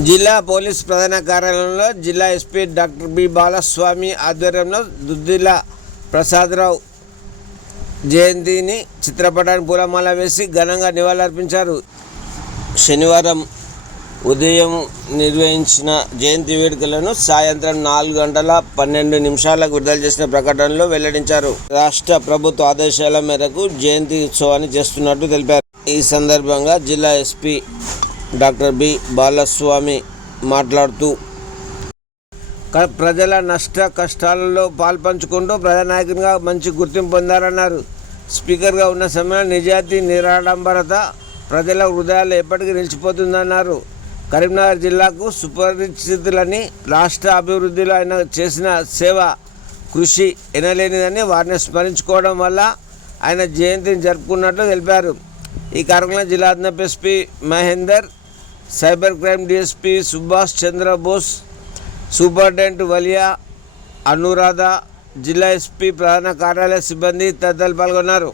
జిల్లా పోలీస్ ప్రధాన కార్యాలయంలో జిల్లా ఎస్పీ డాక్టర్ బి బాలస్వామి ఆధ్వర్యంలో దుద్దిల ప్రసాదరావు జయంతిని చిత్రపటానికి పూలమాల వేసి ఘనంగా నివాళులర్పించారు. శనివారం ఉదయం నిర్వహించిన జయంతి వేడుకలను సాయంత్రం 4:12 విడుదల చేసిన ప్రకటనలో వెల్లడించారు. రాష్ట్ర ప్రభుత్వ ఆదేశాల మేరకు జయంతి ఉత్సవాన్ని చేస్తున్నట్టు తెలిపారు. ఈ సందర్భంగా జిల్లా ఎస్పీ డాక్టర్ బి బాలస్వామి మాట్లాడుతూ ప్రజల నష్ట కష్టాలలో పాల్పంచుకుంటూ ప్రజానాయకునిగా మంచి గుర్తింపు పొందారన్నారు. స్పీకర్గా ఉన్న సమయంలో నిజాయితీ నిరాడంబరత ప్రజల హృదయాల్లో ఎప్పటికీ నిలిచిపోతుందన్నారు. కరీంనగర్ జిల్లాకు సుపరిచితులని, రాష్ట్ర అభివృద్ధిలో ఆయన చేసిన సేవ కృషి ఎనలేనిదని వారిని స్మరించుకోవడం వల్ల ఆయన జయంతిని జరుపుకున్నట్లు తెలిపారు. ఈ కార్యక్రమంలో జిల్లా అదనపు SP Mahender, cyber crime DSP Subhash Chandrabose, superintendent Valiya, Anuradha, జిల్లా ఎస్పీ ప్రధాన కార్యాలయ సిబ్బంది తదితరులు పాల్గొన్నారు.